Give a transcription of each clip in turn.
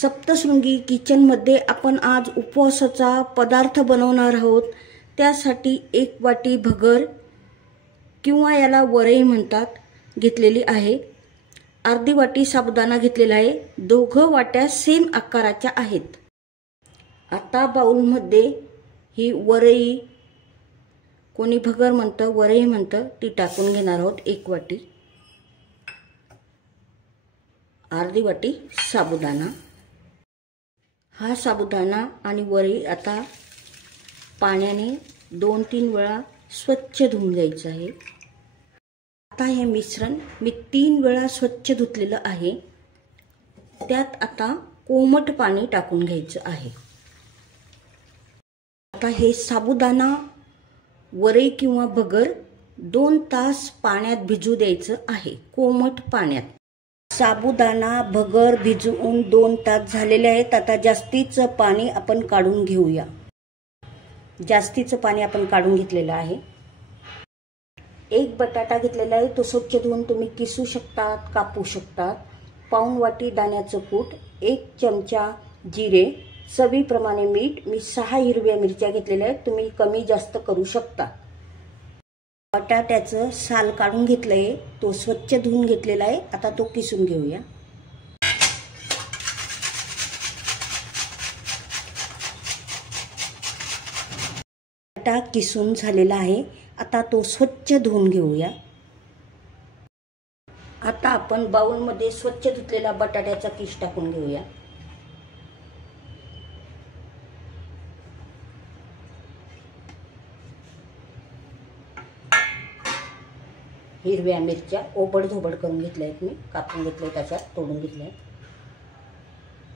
सप्तशृंगी किचनमध्ये आपण आज उपवासाचा पदार्थ बनवणार आहोत। त्यासाठी 1 वाटी भगर किंवा याला वरई म्हणतात घेतलेली आहे। अर्धी वाटी साबुदाणा घेतलेला आहे। दोघं वाट्या सेम आकाराच्या आहेत। आता बाउलमध्ये ही वरई, कोणी भगर म्हणतं वरई म्हणतं, ती टाकून घेणार आहोत 1 वाटी। अर्धी वाटी साबुदाणा। हा साबुदाणा आणि वरई आता पाण्याने 2-3 वेळा स्वच्छ धुवून घ्यायचं आहे। आता हे मिश्रण मी 3 वेळा स्वच्छ धुतलेलं आहे। त्यात आता कोमट पाणी टाकून घ्यायचं आहे। आता हे साबुदाणा, वरई किंवा भगर 2 तास पाण्यात भिजू द्यायचं आहे, कोमट पाण्यात। साबुदाणा भगर भिजवून 2 तास झालेले आहेत। आता जास्तीचं पाणी आपण काढून घेऊया। जास्तीचं पाणी आपण काढून घेतलेलं आहे। 1 बटाटा घेतलेला आहे, तो स्वच्छ धुवून तुम्ही किसू शकतात, कापू शकतात। पाऊण वाटी दाण्याचं कूट, 1 चमचा जिरे, चवीप्रमाणे मीठ। मी 6 हिरव्या मिरच्या घेतलेल्या आहेत, तुम्ही कमी जास्त करू शकता। बटाट्याचं साल काढून घेतलंय, तो स्वच्छ धुवून घेतलेला आहे। आता तो किसून घेऊया। बटाटा किसून झालेला आहे। आता तो स्वच्छ धुवून घेऊया। आता आपण बाउलमध्ये स्वच्छ धुतलेला बटाट्याचा किस टाकून घेऊया। हिरव्या मिरच्या ओबड-धोबड करून घेतल्या आहेत, मी कापून घेतले, त्याच्यात तोडून घेतले।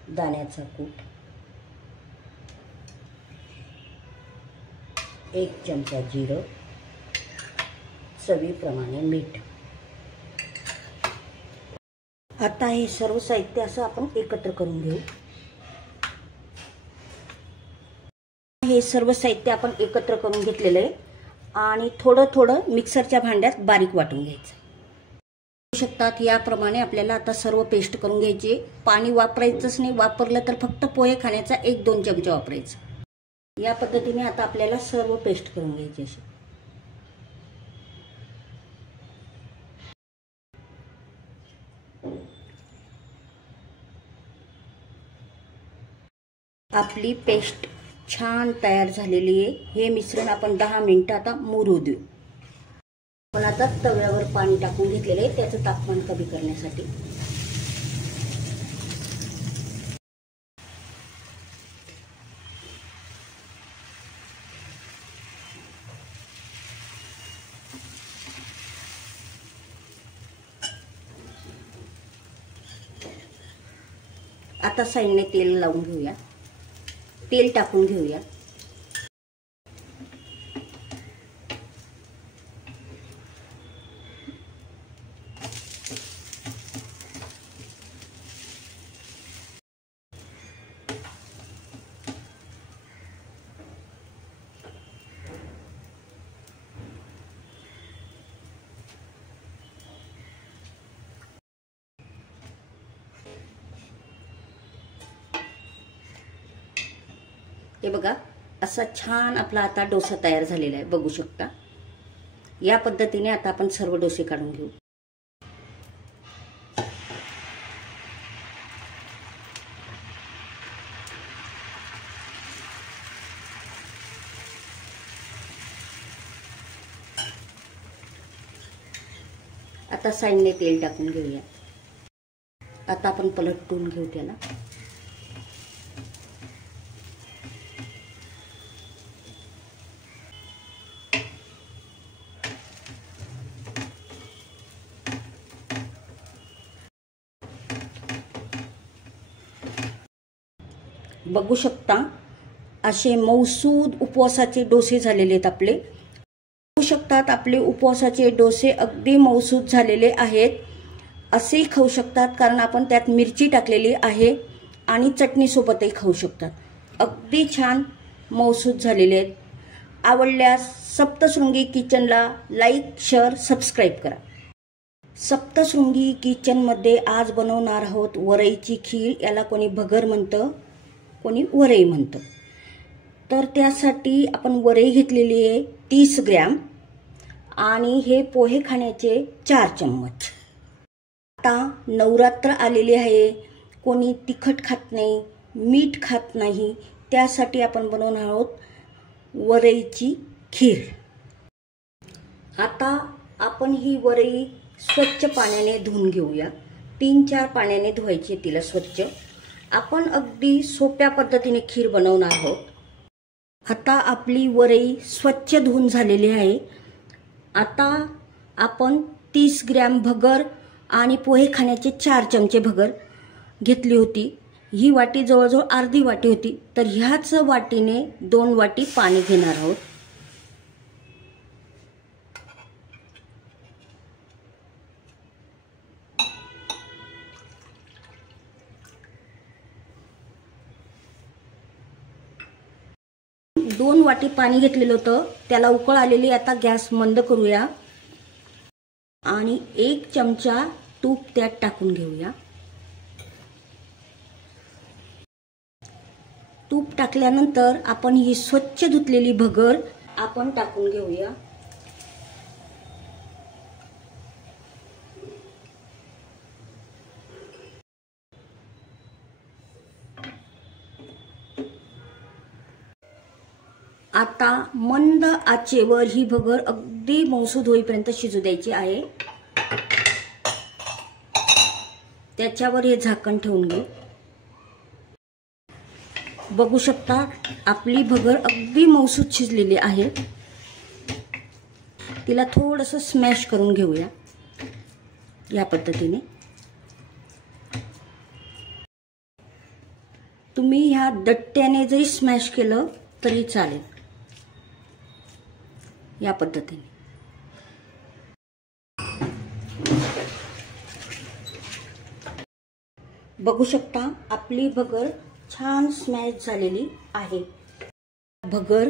दाण्याचा कूट, 1 चमचा जिरं, चवीप्रमाणे मीठ। आता हे सर्व साहित्य असं आपण एकत्र करून घेऊ। हे सर्व साहित्य आपण एकत्र करून घेतलेलं आहे आणि थोडं थोडं मिक्सरच्या भांड्यात बारीक वाटून घ्यायचं। बघू शकतात याप्रमाणे आपल्याला आता सर्व पेस्ट करून घ्यायची। पाणी वापरायचंच नाही, वापरलं तर फक्त पोहे खाण्याचा 1-2 चमचे वापरायचं। या पद्धतीने आता आपल्याला सर्व पेस्ट करून घ्यायची अशी। आपली पेस्ट छान तयार झालेली आहे। हे मिश्रण आपण 10 मिनिटं आता मुरू देऊ। आपण आता तव्यावर पाणी टाकून घेतलेलं आहे, त्याचं तापमान कमी करण्यासाठी। आता साईडने तेल लावून घेऊया, तेल टाकून घेऊया। हे बघा, असा छान आपला आता डोसा तयार झालेला आहे, बघू शकता। या पद्धतीने आता आपण सर्व डोसे काढून घेऊ। आता साईडने तेल टाकून घेऊया। आता आपण पलटून घेऊ त्याला। बघू शकता असे मऊसूद उपवासाचे डोसे झालेले आहेत आपले। बघू शकतात आपले उपवासाचे डोसे अगदी मऊसूद झालेले आहेत। असेही खाऊ शकतात, कारण आपण त्यात मिरची टाकलेली आहे आणि चटणी सोबतही खाऊ शकतात। अगदी छान मऊसूद झालेले आहेत। आवडल्यास सप्तशृंगी किचनला लाईक, शेअर, सबस्क्राईब करा। सप्तशृंगी किचनमध्ये आज बनवणार आहोत वरईची खीर. याला कोणी भगर म्हणतं, कोणी वरई म्हणतं. तर त्यासाठी आपण वरई घेतलेली आहे 30 ग्रॅम आणि हे पोहे खाण्याचे 4 चम्मच. आता नवरात्र आलेले आहे, कोणी तिखट खात नाही, मीठ खात नाही, त्यासाठी आपण बनवणार आहोत वरईची खीर. आता आपण ही वरई स्वच्छ पाण्याने धुवून घेऊया. 3-4 पाण्याने धुवायची तिला स्वच्छ. आपण अगदी सोप्या पद्धतीने खीर बनवणार आहोत. आता आपली वरई स्वच्छ धुवून झालेली आहे. आता आपण 30 ग्रॅम भगर आणि पोहे खाण्याचे 4 चमचे भगर घेतली होती. ही वाटी जवळजवळ अर्धी वाटी होती, तर ह्याच वाटीने 2 वाटी पाणी घेणार आहोत. दोन वाटी पाणी घेतलेलं होतं, त्याला उकळ आलेली. आता गॅस मंद करूया आणि 1 चमचा तूप त्यात टाकून घेऊया. तूप टाकल्यानंतर आपण ही स्वच्छ धुतलेली भगर आपण टाकून घेऊया. आता मंद आचेवर ही भगर अगदी मऊसूद होईपर्यंत शिजू द्यायची आहे. त्याच्यावर हे झाकण ठेवून घेऊ. बघू शकता आपली भगर अगदी मऊसूद शिजलेली आहे. तिला थोडंसं स्मॅश करून घेऊया या पद्धतीने. तुम्ही ह्या दट्ट्याने जरी स्मॅश केलं तरी चालेल, या पद्धतीने. बघू शकता आपली भगर छान स्मॅश झालेली आहे. भगर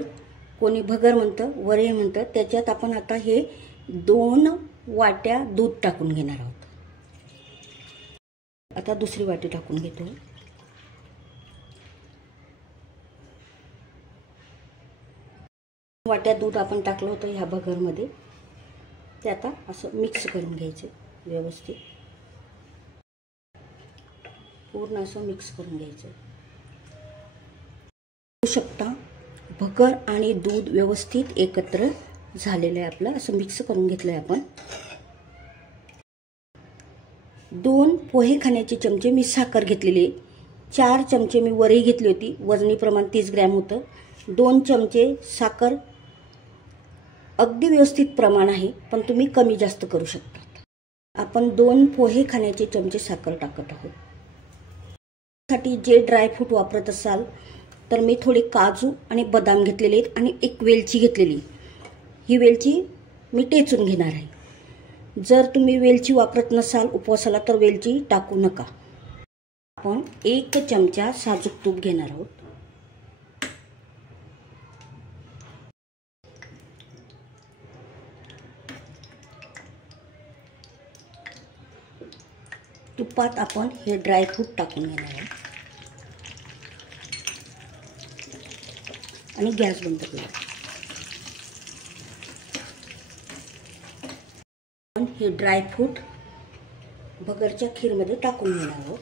कोणी भगर म्हणतं, वरई म्हणतं. त्याच्यात आपण आता हे 2 वाट्या दूध टाकून घेणार आहोत. आता दुसरी वाटी टाकून घेतो. वाट्या दूध आपण टाकलं होतं ह्या भगरमध्ये. ते आता असं मिक्स करून घ्यायचं व्यवस्थित. पूर्ण असं मिक्स करून घ्यायचं. बघू शकता भगर आणि दूध व्यवस्थित एकत्र झालेलं आहे आपलं. असं मिक्स करून घेतलंय आपण. 2 पोहे खाण्याचे चमचे मी साखर घेतलेली. 4 चमचे मी वरई घेतली होती. वजनी प्रमाण 30 ग्रॅम होतं. 2 चमचे साखर अगदी व्यवस्थित प्रमाण आहे, पण तुम्ही कमी जास्त करू शकता. आपण 2 पोहे खाण्याचे चमचे साखर टाकत आहोत. साठी जे ड्रायफ्रूट वापरत असाल तर मी थोडे काजू आणि बदाम घेतलेले आहेत आणि 1 वेलची घेतलेली. ही वेलची मी टेचून घेणार आहे. जर तुम्ही वेलची वापरत नसाल उपवासाला तर वेलची टाकू नका. आपण 1 चमचा साजूक तूप घेणार आहोत. तुपात आपण हे ड्रायफ्रूट टाकून घेणार आहोत आणि गॅस बंद करूया. आपण हे ड्रायफ्रूट भगरच्या खीरमध्ये टाकून घेणार आहोत.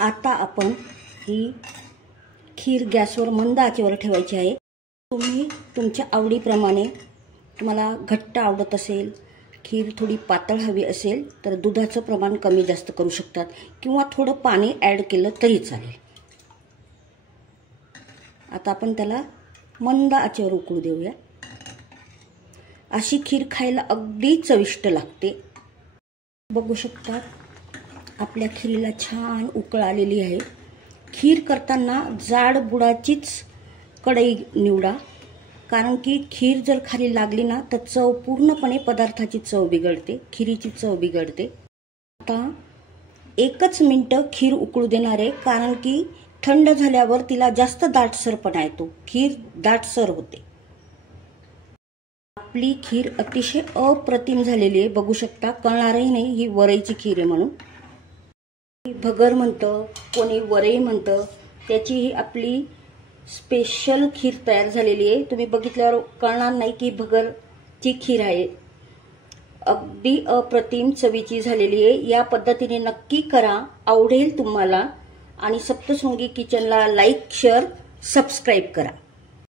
आता आपण ही खीर गॅसवर मंद आचेवर ठेवायची आहे. तुम्ही तुमच्या आवडीप्रमाणे, तुम्हाला घट्ट आवडत असेल, खीर थोडी पातळ हवी असेल तर दुधाचं प्रमाण कमी जास्त करू शकतात किंवा थोडं पाणी ॲड केलं तरी चालेल. आता आपण त्याला मंद आचेवर उकळू देऊया. अशी खीर खायला अगदी चविष्ट लागते. बघू शकता आपल्या खीरीला छान उकळ आलेली आहे. खीर करताना जाड बुडाचीच कढई निवडा, कारण की खीर जर खाली लागली ना तर चव पूर्णपणे पदार्थाची चव बिघडते, खीरीची चव बिघडते. आता 1च मिनिट खीर उकळू देणार आहे, कारण की थंड झाल्यावर तिला जास्त दाटसरपणा येतो, खीर दाटसर होते। आपली खीर अतिशय अप्रतिम झालेली आहे, बघू शकता, कळणारही नाही ही वरईची खीर आहे म्हणून। भगर म्हणतं, कोणी वरई म्हणतं, त्याची ही आपली स्पेशल खीर तयार झालेली आहे। तुम्ही बघितल्यावर कळणार नाही की भगरची खीर आहे। अगदी अप्रतिम चवीची झालेली आहे। या पद्धतीने नक्की करा, आवडेल तुम्हाला। आणि सप्तशृंगी किचनला लाईक, शेअर, सबस्क्राईब करा।